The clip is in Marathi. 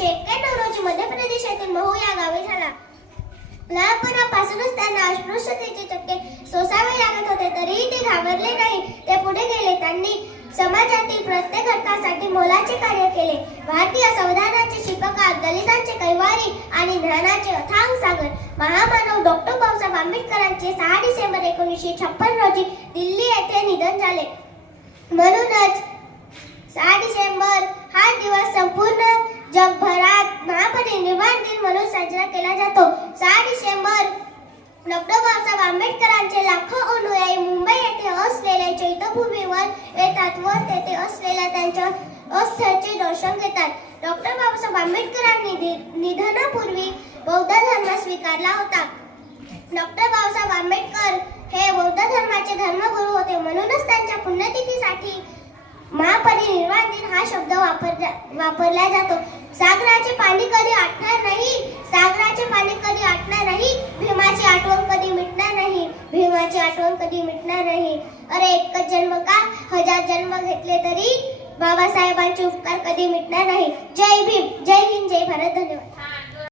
1991 रोजी मध्य प्रदेशातील महू या गावी झाला. लहानपणापासूनच त्यांना अस्पृश्यतेचे चटके सोसावे लागत होते, तरीही ते घाबरले नाही. ते पुढे गेले. त्यांनी समाजातील प्रत्येक घटकासाठी मोलाचे कार्य केले. भारतीय संविधानाचे शिल्पकार, दलितांचे कैवारी आणि ज्ञानाचे अथांग सागर महामानव डॉक्टर बाबासाहेब आंबेडकरांचे 6 डिसेंबर 1956 रोजी दिल्ली येथे निधन झाले. म्हणूनच 6 डिसेंबर हा दिवस संपूर्ण जगभरात महापरिनिर्वाण दिन म्हणून साजरा केला जातो. 6 डिसेंबर डॉक्टर बाबासाहेब आंबेडकरांचे लाखो अनुयायी मुंबई येथे असलेल्या चैत्यभूमीवर येतात व तेथे असलेल्या त्यांच्या अस्थेचे दर्शन घेतात. डॉक्टर बाबासाहेब आंबेडकरांनी निधनापूर्वी बौद्ध धर्म स्वीकारला होता. डॉक्टर बाबासाहेब आंबेडकर हे बौद्ध धर्माचे धर्मगुरू होते. म्हणूनच त्यांच्या पुण्यतिथीसाठी महापरिनिर्वाण दिन हा शब्द वापरला जातो. सागराचे पाणी कधी आटणार नाही, सागराचे पाणी कधी आटणार नाही, भीमाची आठवण कधी मिटणार नाही, भीमाची आठवण कधी मिटणार नाही. अरे एकच जन्म का 1000 जन्म घेतले तरी बाबासाहेबांचे उपकार कधी मिटणार नाही. जय भीम, जय हिंद, जय भारत. धन्यवाद.